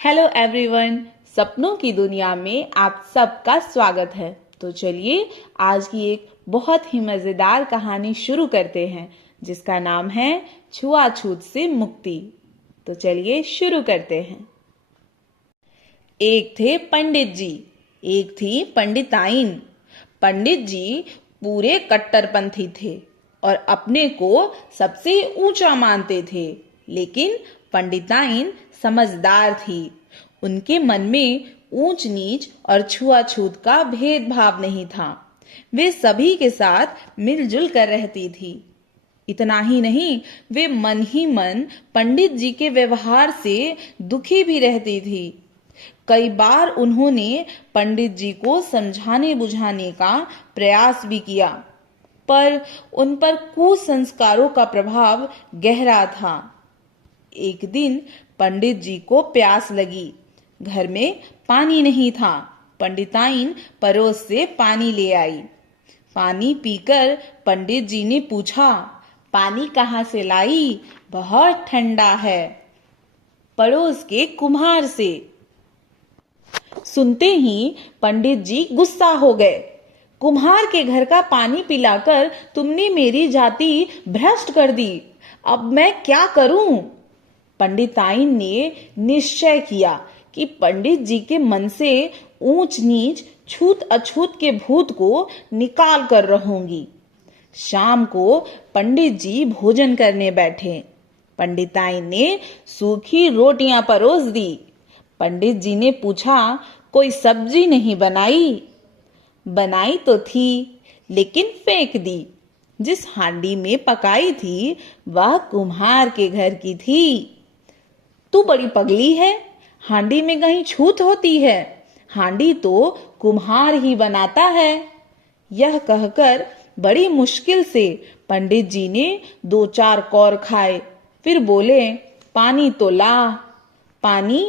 Hello everyone, सपनों की दुनिया में आप सबका स्वागत है। तो चलिए आज की एक बहुत ही मजेदार कहानी शुरू करते हैं जिसका नाम है छुआछूत से मुक्ति। तो चलिए शुरू करते हैं। एक थे पंडित जी, एक थी पंडिताइन। पंडित जी पूरे कट्टरपंथी थे और अपने को सबसे ऊंचा मानते थे, लेकिन पंडिताइन समझदार थी। उनके मन में ऊंच नीच और छुआछूत का भेदभाव नहीं था। वे सभी के साथ मिलजुल कर रहती थी। इतना ही नहीं, वे मन ही मन पंडित जी के व्यवहार से दुखी भी रहती थी। कई बार उन्होंने पंडित जी को समझाने बुझाने का प्रयास भी किया, पर उन पर कुसंस्कारों का प्रभाव गहरा था। एक दिन पंडित जी को प्यास लगी। घर में पानी नहीं था। पंडिताइन पड़ोस से पानी ले आई। पानी पीकर पंडित जी ने पूछा, पानी कहाँ से लाई? बहुत ठंडा है। पड़ोस के कुम्हार से। सुनते ही पंडित जी गुस्सा हो गए। कुम्हार के घर का पानी पिलाकर तुमने मेरी जाति भ्रष्ट कर दी। अब मैं क्या करूं? पंडिताइन ने निश्चय किया कि पंडित जी के मन से ऊंच नीच छूत अछूत के भूत को निकाल कर रहूंगी। शाम को पंडित जी भोजन करने बैठे। पंडिताइन ने सूखी रोटियां परोस दी। पंडित जी ने पूछा, कोई सब्जी नहीं बनाई? बनाई तो थी, लेकिन फेंक दी। जिस हांडी में पकाई थी वह कुम्हार के घर की थी। तू बड़ी पगली है, हांडी में कहीं छूत होती है? हांडी तो कुम्हार ही बनाता है। यह कहकर बड़ी मुश्किल से पंडित जी ने 2-4 कौर खाए, फिर बोले, पानी तो ला। पानी?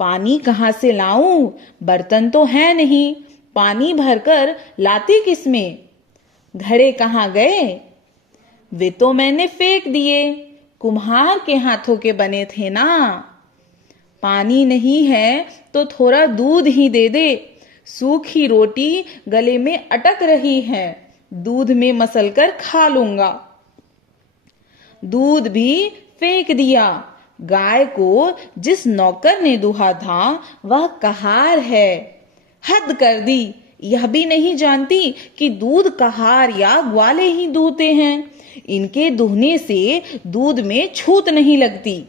पानी कहाँ से लाऊं? बर्तन तो है नहीं। पानी भरकर लाती किसमें? घड़े कहाँ गए? वे तो मैंने फेंक दिए। कुम्हार के हाथों के बने थे ना। पानी नहीं है तो थोड़ा दूध ही दे दे। सूखी रोटी गले में अटक रही है, दूध में मसलकर खा लूंगा। दूध भी फेंक दिया। गाय को जिस नौकर ने दुहा था वह कहार है। हद कर दी। यह भी नहीं जानती कि दूध कहार या ग्वाले ही दूहते हैं। इनके दूहने से दूध में छूत नहीं लगती।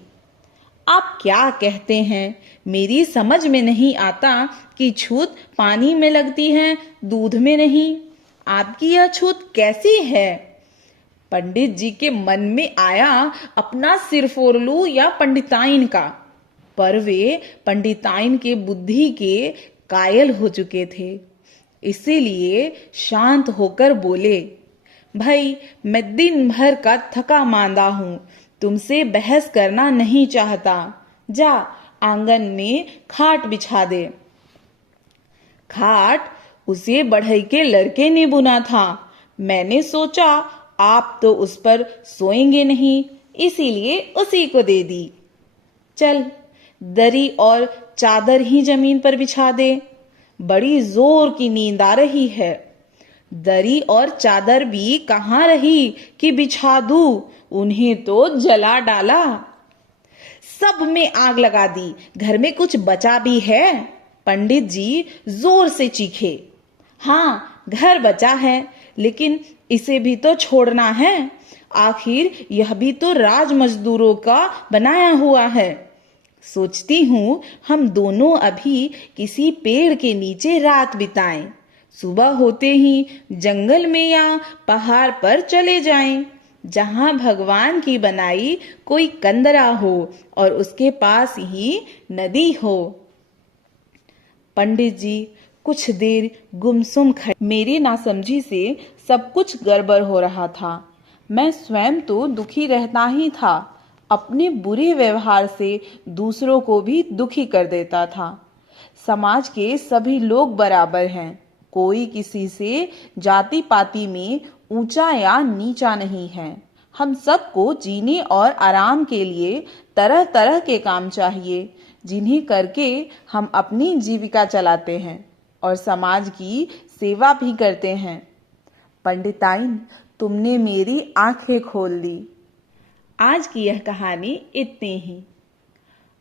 आप क्या कहते हैं? मेरी समझ में नहीं आता कि छूत पानी में लगती है, दूध में नहीं। आपकी यह छूत कैसी है? पंडित जी के मन में आया अपना सिर फोड़ लूं या पंडिताइन का, पर वे पंडिताइन के बुद्धि के कायल हो चुके थे। इसीलिए शांत होकर बोले, भाई मैं दिन भर का थका मांदा हूं, तुमसे बहस करना नहीं चाहता। जा आंगन में खाट बिछा दे। खाट उसे बढ़ई के लड़के ने बुना था। मैंने सोचा आप तो उस पर सोएंगे नहीं, इसीलिए उसी को दे दी। चल दरी और चादर ही जमीन पर बिछा दे। बड़ी जोर की नींद आ रही है। दरी और चादर भी कहाँ रही कि बिछा दूं? उन्हें तो जला डाला। सब में आग लगा दी। घर में कुछ बचा भी है? पंडित जी जोर से चीखे। हाँ, घर बचा है, लेकिन इसे भी तो छोड़ना है। आखिर यह भी तो राज मजदूरों का बनाया हुआ है। सोचती हूँ हम दोनों अभी किसी पेड़ के नीचे रात बिताएं। सुबह होते ही जंगल में या पहाड़ पर चले जाएं, जहां भगवान की बनाई कोई कंदरा हो और उसके पास ही नदी हो। पंडित जी कुछ देर गुमसुम खड़े। मेरी नासमझी से सब कुछ गड़बड़ हो रहा था। मैं स्वयं तो दुखी रहता ही था, अपने बुरे व्यवहार से दूसरों को भी दुखी कर देता था। समाज के सभी लोग बराबर हैं, कोई किसी से जाति पाति में ऊंचा या नीचा नहीं है। हम सबको जीने और आराम के लिए तरह तरह के काम चाहिए। जिन्हें करके हम अपनी जीविका चलाते हैं और समाज की सेवा भी करते हैं। पंडिताइन, तुमने मेरी आंखें खोल दी। आज की यह कहानी इतनी ही।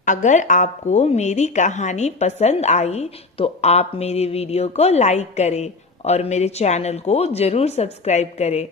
अगर आपको मेरी कहानी पसंद आई तो आप मेरे वीडियो को लाइक करें और मेरे चैनल को जरूर सब्सक्राइब करें।